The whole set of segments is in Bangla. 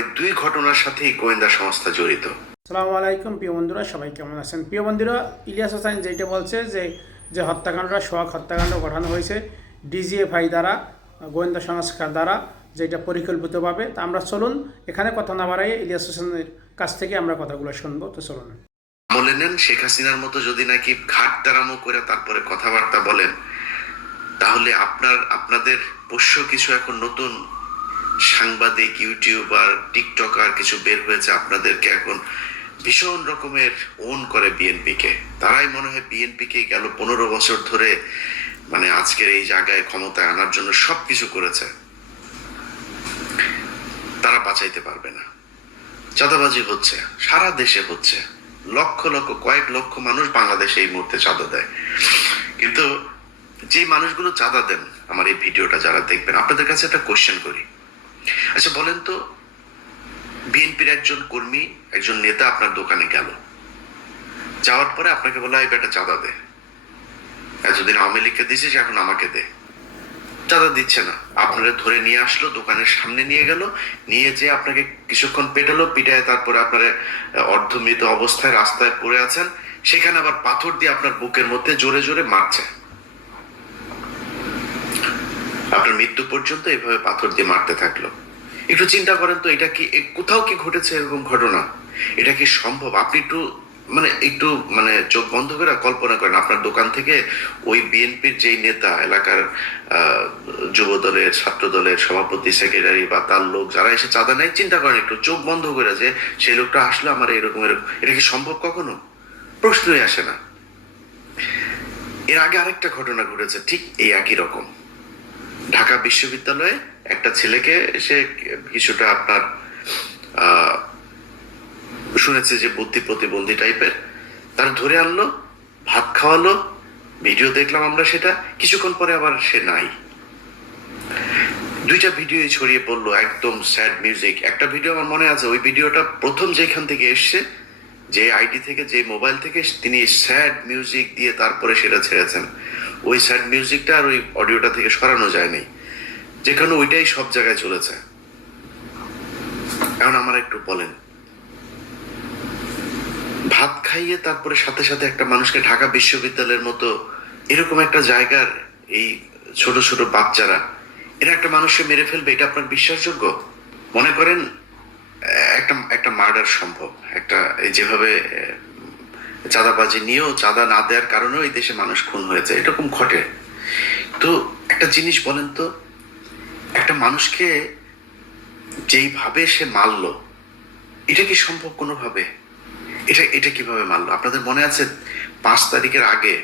এই দুই ঘটনার সাথেই গোয়েন্দা সংস্থা জড়িত। সালামু আলাইকুম প্রিয় বন্ধুরা সবাই কেমন আছেন? প্রিয় বন্ধুরা ইলিয়াস হোসেন যেটা বলছে যে যে হত্যাকাণ্ডটা সোহাগ হত্যাকাণ্ড ঘটানো হয়েছে ডিজিএফআই দ্বারা গোয়েন্দা সংস্কার দ্বারা যেটা পরিকল্পিতভাবে। তা আমরা চলুন এখানে কথা না বাড়াই ইলিয়াস হোসেনের কাছ থেকে আমরা কথাগুলো শুনব। তো চলুন। আমলে নেন শেখ হাসিনার মতো যদি নাকি ঘাট তারামো করে তারপরে কথাবার্তা বলেন তাহলে আপনার আপনাদের পোষ্য কিছু এখন নতুন সাংবাদিক, ইউটিউবার, টিকটকার কিছু বের হয়েছে আপনাদেরকে এখন ভীষণ রকমের ওন করে বিএনপিকে তারাই মনে হয় বিএনপিকে গেল পনেরো বছর ধরে মানে আজকের এই জায়গায় ক্ষমতায় আনার জন্য সবকিছু করেছে। তারা বাঁচাইতে পারবে না। চাঁদাবাজি হচ্ছে, সারা দেশে হচ্ছে। লক্ষ লক্ষ, কয়েক লক্ষ মানুষ বাংলাদেশে এই মুহূর্তে চাঁদা দেয়। কিন্তু যে মানুষগুলো চাঁদা দেন, আমার এই ভিডিওটা যারা দেখবেন, আপনাদের কাছে একটা কোশ্চেন করি। আচ্ছা বলেন তো, বিএনপির একজন কর্মী, একজন নেতা আপনার দোকানে গেল। যাওয়ার পরে আপনাকে বলে এই বেটা চাঁদা দে। এতদিন আওয়ামী লীগকে দিয়েছিস, এখন আমাকে দে। চাঁদা দিচ্ছে না। আপনারা ধরে নিয়ে আসলো, দোকানের সামনে নিয়ে গেল, নিয়ে যে আপনাকে কিছুক্ষণ পেটালো, পিটায় তারপরে আপনারা অর্ধমৃত অবস্থায় রাস্তায় পড়ে আছেন, সেখানে আবার পাথর দিয়ে আপনার বুকের মধ্যে জোরে জোরে মারছে। আপনার মৃত্যু পর্যন্ত এভাবে পাথর দিয়ে মারতে থাকল। একটু চিন্তা করেন তো, এটা কি কোথাও কি ঘটেছে এরকম ঘটনা? এটা কি সম্ভব? আপনি একটু মানে একটু মানে চোখ বন্ধ করে কল্পনা করেন, আপনার দোকান থেকে ওই বিএনপির যেই নেতা, এলাকার যুব দলের ছাত্র দলের সভাপতি, সেক্রেটারি বা তার লোক, যারা এসে চাঁদা নেয়, চিন্তা করেন একটু, চোখ বন্ধ করে যে সেই লোকটা আসলো আমার এরকম এরকম, এটা কি সম্ভব কখনো? প্রশ্নই আসে না। এর আগে আরেকটা ঘটনা ঘটেছে, ঠিক এই একই রকম। ঢাকা বিশ্ববিদ্যালয়ে একটা ছেলেকে সে কিছুটা আপনার শুনেছে যে বুদ্ধি প্রতিবন্ধী টাইপের। তার ধরে আনলো, ভাত খাওয়ালো, ভিডিও দেখলাম আমরা সেটা, কিছুক্ষণ পরে আবার সে নাই। দুইটা ভিডিও ছড়িয়ে পড়ল, একদম স্যাড মিউজিক। একটা ভিডিও আমার মনে আছে, ওই ভিডিওটা প্রথম যেখান থেকে এসছে, যে আইডি থেকে, যে মোবাইল থেকে তিনি স্যাড মিউজিক দিয়ে তারপরে সেটা ছেড়েছেন। ওই স্যাড মিউজিকটা আর ওই অডিওটা থেকে সরানো যায়নি। যেখানে ওইটাই সব জায়গায় চলেছে। এখন আমার একটু বলেন। ভাত খাইয়ে তারপরে সাথে সাথে একটা মানুষকে ঢাকা বিশ্ববিদ্যালয়ের মতো এরকম একটা জায়গার এই ছোট ছোট বাচ্চারা, এরা একটা মানুষকে মেরে ফেলবে, এটা আপনার বিশ্বাসযোগ্য? মনে করেন, একটা একটা মার্ডার সম্ভব। একটা যেভাবে চাঁদাবাজি নিয়েও চাঁদা না দেওয়ার কারণেও এই দেশে মানুষ খুন হয়েছে। এরকম ঘটে। তো একটা জিনিস বলেন তো, একটা মানুষকে যেইভাবে সে মারলো, এটা কি সম্ভব কোনোভাবে? এটা এটা কীভাবে মারলো? আপনাদের মনে আছে পাঁচ তারিখের আগে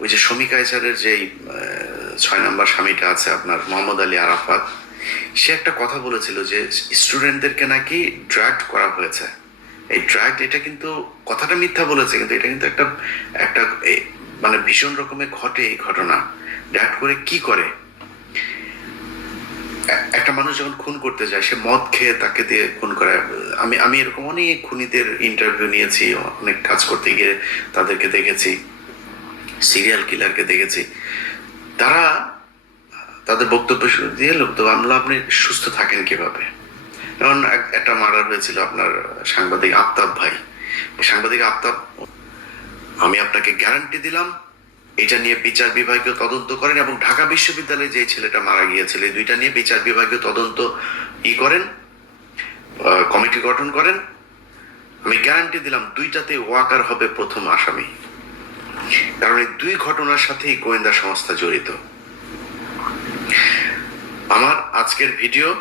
ওই যে শমী কায়সারের যেই ছয় নম্বর স্বামীটা আছে আপনার, মোহাম্মদ আলী আরাফাত, সে একটা কথা বলেছিল যে স্টুডেন্টদেরকে নাকি ড্রাগ করা হয়েছে। এই ড্রাগ এটা কিন্তু কথাটা মিথ্যা বলেছে, কিন্তু এটা কিন্তু একটা একটা মানে ভীষণ রকমের ঘটে এই ঘটনা। ড্রাগ করে কি করে? একটা মানুষ যখন খুন করতে যায়, সে মদ খেয়ে তাকে দিয়ে খুন করে। আমি আমি এরকম অনেক খুনিদের ইন্টারভিউ নিয়েছি, অনেক কাজ করতে গিয়ে তাদেরকে দেখেছি সিরিয়াল কিলারকে দেখেছি। তারা, তাদের বক্তব্য শুনে দিয়ে, লোক তো আমলা আপনি সুস্থ থাকেন কীভাবে? যেমন এক- একটা মার্ডার হয়েছিল আপনার সাংবাদিক আফতাব ভাই। সাংবাদিক আফতাব, আমি আপনাকে গ্যারান্টি দিলাম, এটা নিয়ে বিচার বিভাগীয় তদন্ত করেন এবং ঢাকা বিশ্ববিদ্যালয়ে যে ছেলেটা মারা গিয়েছিল, এই দুইটা নিয়ে বিচার বিভাগীয় তদন্ত ই করেন কমিটি গঠন করেন। আমি গ্যারান্টি দিলাম, দুইটাতে ওয়াকার হবে প্রথম আসামি। কারণ এই দুই ঘটনার সাথেই গোয়েন্দা সংস্থা জড়িত। আমার আজকের ভিডিও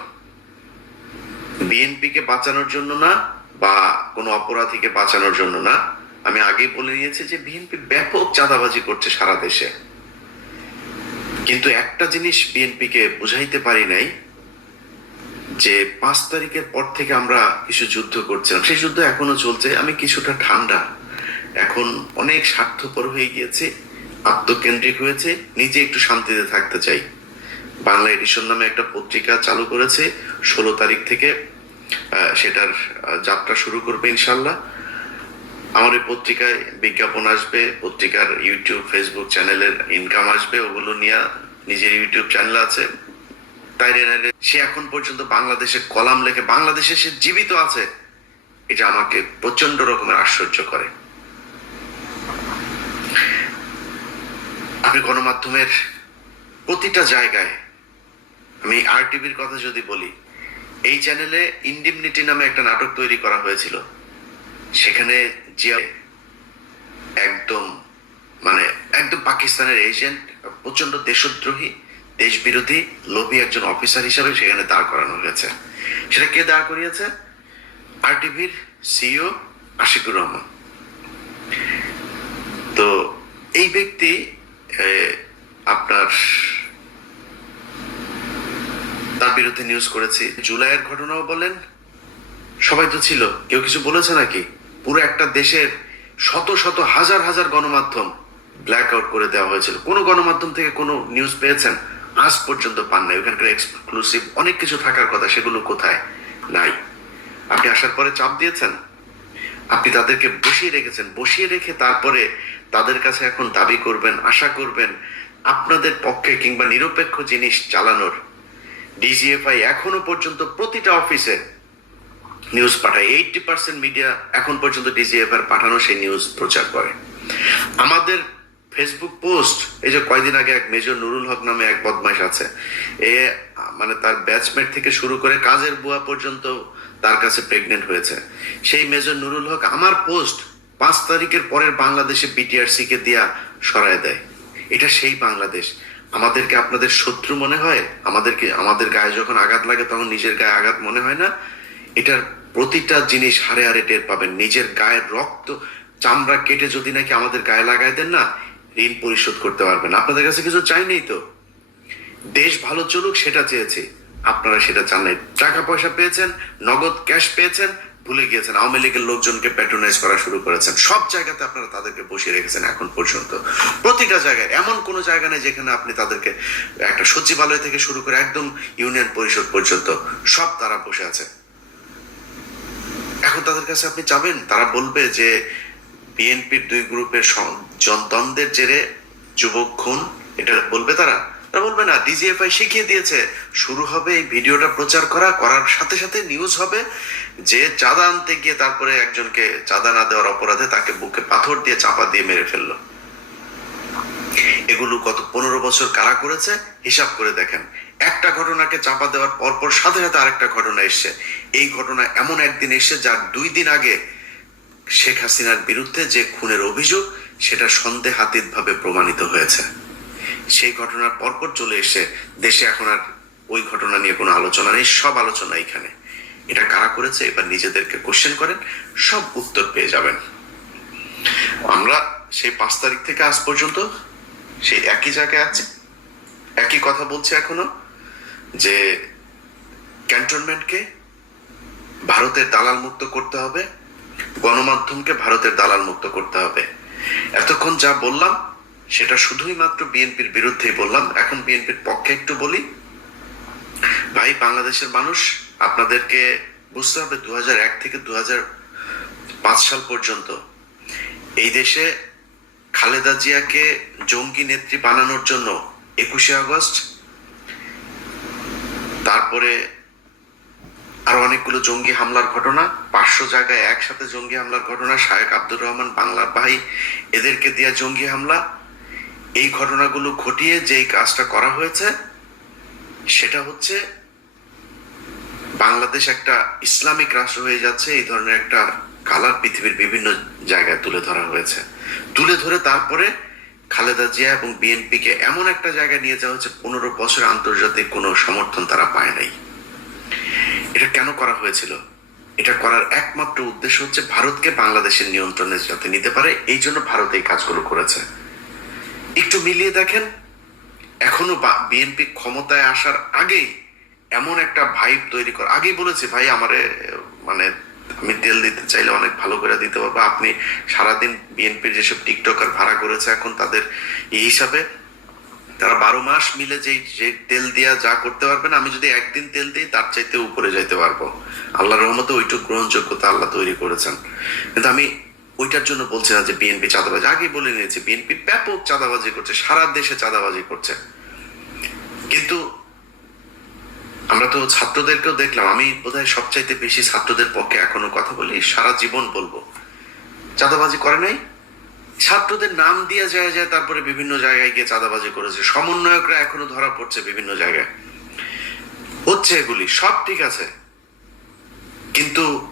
বিএনপিকে বাঁচানোর জন্য না, বা কোনো অপরাধীকে বাঁচানোর জন্য না। আমি আগেই বলে নিয়েছি যে বিএনপি ব্যাপক চাঁদাবাজি করছে সারা দেশে। কিন্তু একটা জিনিস বিএনপিকে বুঝাইতে পারি নাই, যে পাঁচ তারিখের পর থেকে আমরা কিছু যুদ্ধ করছিলাম। সেই যুদ্ধ এখনও চলছে, আমি কিছুটা ঠান্ডা। এখন অনেক স্বার্থপর হয়ে গিয়েছে, আত্মকেন্দ্রিক হয়েছে, নিজে একটু শান্তিতে থাকতে চাই। বাংলা এডিশন নামে একটা পত্রিকা চালু করেছে, ষোলো তারিখ থেকে সেটার যাত্রা শুরু করবে ইনশাল্লাহ আমার এই পত্রিকায় বিজ্ঞাপন আসবে, পত্রিকার ইউটিউব, ফেসবুক চ্যানেলের ইনকাম আসবে, ওগুলো নিয়ে নিজের ইউটিউব চ্যানেল আছে। নাইরে সে এখন পর্যন্ত বাংলাদেশে কলাম লেখে, বাংলাদেশে সে জীবিত আছে। এটা আমাকে প্রচণ্ড রকমের আশ্চর্য করে। আপনি গণমাধ্যমের প্রতিটা জায়গায় আমি আর টিভির কথা যদি বলি, এই চ্যানেলে ইন্ডিমনিটি নামে একটা নাটক তৈরি করা হয়েছিল। সেখানে জিয়া একদম মানে একদম পাকিস্তানের এজেন্ট প্রচণ্ড দেশদ্রোহী দেশ বিরোধী লোভী একজন অফিসার হিসাবে সেখানে দাঁড় করানো হয়েছে। সেটা কে দাঁড় করিয়েছে? আর টিভির সিইও আশিকুর রহমান। তো এই ব্যক্তি আপনার তার বিরুদ্ধে নিউজ করেছি। জুলাইয়ের ঘটনাও বলেন, সবাই তো ছিল, কেউ কিছু বলেছে নাকি? পুরো একটা দেশের শত শত হাজার হাজার গণমাধ্যম ব্ল্যাক আউট করে দেওয়া হয়েছিল। কোনো গণমাধ্যম থেকে কোনো নিউজ পেয়েছেন? আজ পর্যন্ত পান নাই। ওখানকার এক্সক্লুসিভ অনেক কিছু থাকার কথা, সেগুলো কোথায়? নাই। আপনি আসার পরে চাপ দিয়েছেন? আপনি তাদেরকে বসিয়ে রেখেছেন। বসিয়ে রেখে তারপরে তাদের কাছে এখন দাবি করবেন, আশা করবেন, আপনাদের পক্ষে কিংবা নিরপেক্ষ জিনিস চালানোর ডিজিএফআই এখনও পর্যন্ত প্রতিটা অফিসে নিউজ পাঠায়। এইটটি পার্সেন্ট মিডিয়া এখন পর্যন্ত ডিজিএফআর পাঠানো সেই নিউজ প্রচার করে। আমাদের ফেসবুক পোস্ট এই যে কয়দিন আগে এক মেজর নুরুল হক নামে এক বদমাইশ আছে, এ মানে তার ব্যাচমেট থেকে শুরু করে কাজের বুয়া পর্যন্ত তার কাছে প্রেগনেন্ট হয়েছে। সেই মেজর নুরুল হক আমার পোস্ট পাঁচ তারিখের পরের বাংলাদেশে বিটিআরসি কে দিয়া সরায় দেয়। এটা সেই বাংলাদেশ। আমাদেরকে আপনাদের শত্রু মনে হয়? আমাদেরকে, আমাদের গায়ে যখন আঘাত লাগে তখন নিজের গায়ে আঘাত মনে হয় না? এটার প্রতিটা জিনিস হারে হারে টের পাবেন। নিজের গায়ের রক্ত চামড়া কেটে যদি নাকি আমাদের গায়ে লাগাই দেন না, ঋণ পরিশোধ করতে পারবেন। আপনাদের কাছে কিছু চাই নেই তো? দেশ ভালো চলুক, সেটা চেয়েছি। আপনারা সেটা চান নাই। টাকা পয়সা পেয়েছেন, নগদ ক্যাশ পেয়েছেন ভুলে গিয়েছেন, আওয়ামী লীগের লোকজনকে প্যাট্রোনাইজ করা শুরু করেছেন। সব জায়গাতে আপনারা তাদেরকে বসিয়ে রেখেছেন এখন পর্যন্ত। প্রতিটা জায়গায়, এমন কোনো জায়গা নেই যেখানে আপনি তাদেরকে একটা সচিবালয় থেকে শুরু করে একদম ইউনিয়ন পরিষদ পর্যন্ত সব তারা বসে আছে। এখন তাদের কাছে আপনি যাবেন, তারা বলবে যে বিএনপির দুই গ্রুপের দ্বন্দ্বের জেরে যুবক খুন, এটা বলবে তারা? বলবে, না ডিজিএফআই শিখিয়ে দিয়েছে। শুরু হবে এই ভিডিওটা প্রচার করা, করার সাথে সাথে নিউজ হবে। যে চাঁদা আনতে গিয়ে তারপরে একজনকে চাঁদা না দেওয়ার অপরাধে তাকে বুকে পাথর দিয়ে চাপা দিয়ে মেরে ফেলল। এগুলো গত পনেরো বছর কারা করেছে, হিসাব করে দেখেন। একটা ঘটনাকে চাপা দেওয়ার পরপর সাথে সাথে আরেকটা ঘটনা এসছে। এই ঘটনা এমন একদিন এসছে যার দুই দিন আগে শেখ হাসিনার বিরুদ্ধে যে খুনের অভিযোগ, সেটা সন্দেহাতীত ভাবে প্রমাণিত হয়েছে। সেই ঘটনার পরপর চলে এসে দেশে এখন আর ওই ঘটনা নিয়ে কোনো আলোচনা নেই, সব আলোচনা এখানে। এটা কারা করেছে? এবার নিজেদেরকে কোশ্চেন করেন, সব উত্তর পেয়ে যাবেন। আমরা সেই পাঁচ তারিখ থেকে আজ পর্যন্ত সেই একই জায়গায় আছি, একই কথা বলছে এখনও, যে ক্যান্টনমেন্টকে ভারতের দালাল মুক্ত করতে হবে, গণমাধ্যমকে ভারতের দালাল মুক্ত করতে হবে। এতক্ষণ যা বললাম সেটা শুধুই মাত্র বিএনপির বিরুদ্ধেই বললাম। এখন বিএনপির পক্ষে একটু বলি। ভাই, বাংলাদেশের মানুষ আপনাদেরকে বুঝতে হবে দু এক থেকে দু পাঁচ সাল পর্যন্ত এই দেশে খালেদা জিয়াকে জঙ্গি নেত্রী বানানোর জন্য একুশে আগস্ট, তারপরে আরও অনেকগুলো জঙ্গি হামলার ঘটনা, পাঁচশো জায়গায় একসাথে জঙ্গি হামলার ঘটনা, শায়েক আব্দুর রহমান, বাংলার ভাই, এদেরকে দেয়া জঙ্গি হামলা এই ঘটনাগুলো ঘটিয়ে যেই কাজটা করা হয়েছে, সেটা হচ্ছে বাংলাদেশ একটা ইসলামিক রাষ্ট্র হয়ে যাচ্ছে, এই ধরনের একটা কালার পৃথিবীর বিভিন্ন জায়গায় তুলে ধরা হয়েছে। তুলে ধরে তারপরে খালেদা জিয়া এবং বিএনপিকে এমন একটা জায়গায় নিয়ে যাওয়া হচ্ছে পনেরো বছর আন্তর্জাতিক কোনো সমর্থন তারা পায় নাই। এটা কেন করা হয়েছিল? এটা করার একমাত্র উদ্দেশ্য হচ্ছে ভারতকে বাংলাদেশের নিয়ন্ত্রণে যাতে নিতে পারে, এই জন্য ভারত এই কাজগুলো করেছে। একটু মিলিয়ে দেখেন। এখনও বিএনপি ক্ষমতায় আসার আগেই এমন একটা ভাইব তৈরি কর আগেই বলেছি, ভাই, আমারে মানে আমি তেল দিতে চাইলে অনেক ভালো করে দিতে পারব। আপনি সারাদিন বিএনপির যেসব টিকটকার ভাড়া করেছে এখন তাদের এই হিসাবে, তারা বারো মাস মিলে যেই যে তেল দিয়া যা করতে পারবেন, আমি যদি একদিন তেল দিই, তার চাইতে উপরে যাইতে পারব। আল্লাহর রহমতে ওইটুক গ্রহণযোগ্যতা আল্লাহ তৈরি করেছেন। কিন্তু আমি ওইটার জন্য বলছে না যে বিএনপি চাঁদাবাজি। আগেই বলে নিয়েছি বিএনপি ব্যাপক চাঁদাবাজি করছে, সারা দেশে চাঁদাবাজি করছে। কিন্তু আমরা তো ছাত্রদেরকেও দেখলাম, আমি বোধহয় সবচাইতে বেশি ছাত্রদের পক্ষে এখনও কথা বলি, সারা জীবন বলব, চাঁদাবাজি করে নাই। ছাত্রদের নাম দিয়ে যায় যায় তারপরে বিভিন্ন জায়গায় গিয়ে চাঁদাবাজি করেছে। সমন্বয়করা এখনও ধরা পড়ছে বিভিন্ন জায়গায়। হচ্ছে এগুলি, সব ঠিক আছে। কিন্তু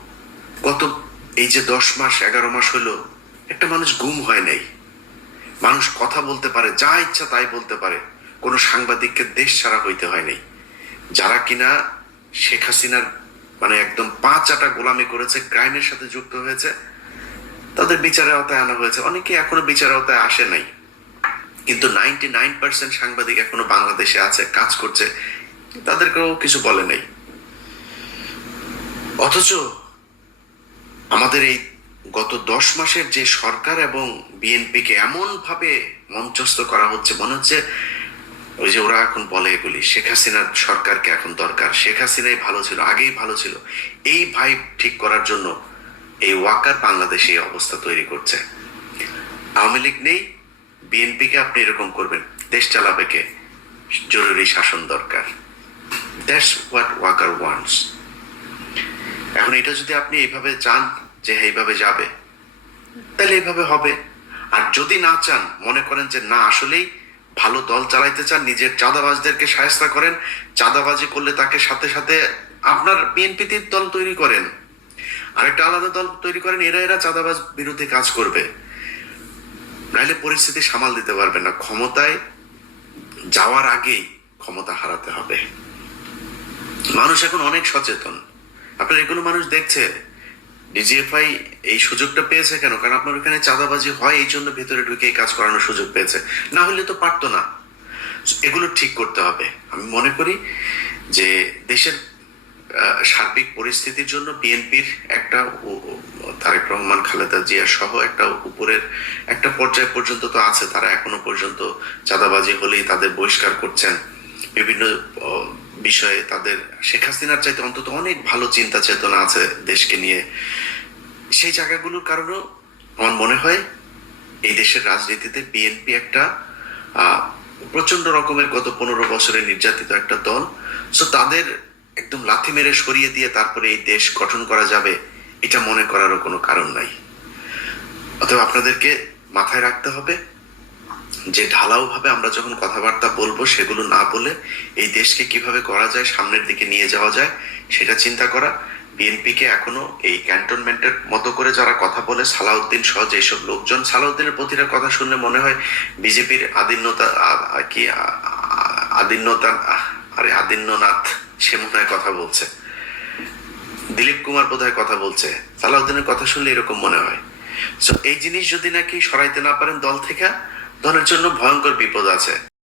গত এই যে দশ মাস, এগারো মাস হলো, একটা মানুষ গুম হয় নাই। মানুষ কথা বলতে পারে, যা ইচ্ছা তাই বলতে পারে। কোনো সাংবাদিককে দেশ ছাড়া হইতে হয় নাই। যারা কিনা শেখ হাসিনার মানে একদম পাঁচ আটা গোলামি করেছে, ক্রাইমের সাথে যুক্ত হয়েছে, তাদের বিচারের আওতায় আনা হয়েছে। অনেকে এখনও বিচারের আওতায় আসে নাই। কিন্তু নাইনটি নাইন পার্সেন্ট সাংবাদিক এখনও বাংলাদেশে আছে, কাজ করছে। তাদেরকেও কিছু বলে নাই। অথচ আমাদের এই গত দশ মাসের যে সরকার এবং বিএনপিকে এমন ভাবে মঞ্চস্থ করা হচ্ছে, মনে হচ্ছে ওই যে ওরা এখন বলে এগুলি, শেখ হাসিনার সরকারকে এখন দরকার। শেখ হাসিনাই ভালো ছিল, আগেই ভালো ছিল। এই ভাই ঠিক করার জন্য এই ওয়াকার বাংলাদেশে এই অবস্থা তৈরি করছে। আওয়ামী লীগ নেই, বিএনপিকে আপনি এরকম করবেন। দেশ চালাবে কে? জরুরি শাসন দরকার। দ্যাটস হোয়াট ওয়াকার ওয়ান্টস এখন এটা যদি আপনি এইভাবে চান যে হ্যাঁ, এইভাবে যাবে তাহলে এইভাবে হবে। আর যদি না চান মনে করেন যে না আসলেই ভালো দল চালাইতে চান নিজের চাঁদাবাজদেরকে সায়স্তা করেন চাঁদাবাজি করলে তাকে সাথে সাথে আপনার বিএনপিতে দল তৈরি করেন। আরেকটা আলাদা দল তৈরি করেন এরা এরা চাঁদাবাজ বিরুদ্ধে কাজ করবে। নাইলে পরিস্থিতি সামাল দিতে পারবে না। ক্ষমতায় যাওয়ার আগেই ক্ষমতা হারাতে হবে। মানুষ এখন অনেক সচেতন। আপনার এগুলো মানুষ দেখছে ডিজিএফআই এই সুযোগটা পেয়েছে কেন? কারণ আপনার ওখানে চাঁদাবাজি হয়, এই জন্য ভেতরে ঢুকে কাজ করানোর সুযোগ পেয়েছে। না হলে তো পারতো না। এগুলো ঠিক করতে হবে। আমি মনে করি যে দেশের সার্বিক পরিস্থিতির জন্য বিএনপির একটা তারেক রহমান, খালেদা জিয়া সহ একটা উপরের একটা পর্যায় পর্যন্ত তো আছে। তারা এখনও পর্যন্ত চাঁদাবাজি হলেই তাদের বহিষ্কার করছেন। বিভিন্ন বিষয়ে তাদের, শেখ হাসিনার চাইতে অন্তত অনেক ভালো চিন্তা চেতনা আছে দেশকে নিয়ে। সেই জায়গাগুলোর কারণেও আমার মনে হয় এই দেশের রাজনীতিতে বিএনপি একটা প্রচণ্ড রকমের গত পনেরো বছরে নির্যাতিত একটা দল। সো তাদের একদম লাথি মেরে সরিয়ে দিয়ে তারপরে এই দেশ গঠন করা যাবে, এটা মনে করারও কোনো কারণ নাই। অতএব আপনাদেরকে মাথায় রাখতে হবে। যে ঢালাও ভাবে আমরা যখন কথাবার্তা বলব, সেগুলো না বলে এই দেশকে কীভাবে করা যায়, সামনের দিকে নিয়ে যাওয়া যায়, সেটা চিন্তা করা। বিএনপিকে এখনও এই ক্যান্টনমেন্টের মতো করে যারা কথা বলে, সালাউদ্দিন সহ যেসব লোকজন, সালাউদ্দিনের প্রতিটা কথা শুনলে মনে হয় বিজেপির আদিন্যতা কি আদিন্যতা আরে আদিন্যনাথ সে মনে হয় কথা বলছে। দিলীপ কুমার বোধহয় কথা বলছে। সালাউদ্দিনের কথা শুনলে এরকম মনে হয়। সো এই জিনিস যদি নাকি সরাইতে না পারেন দল থেকে দলের জন্য ভয়ঙ্কর বিপদ আছে।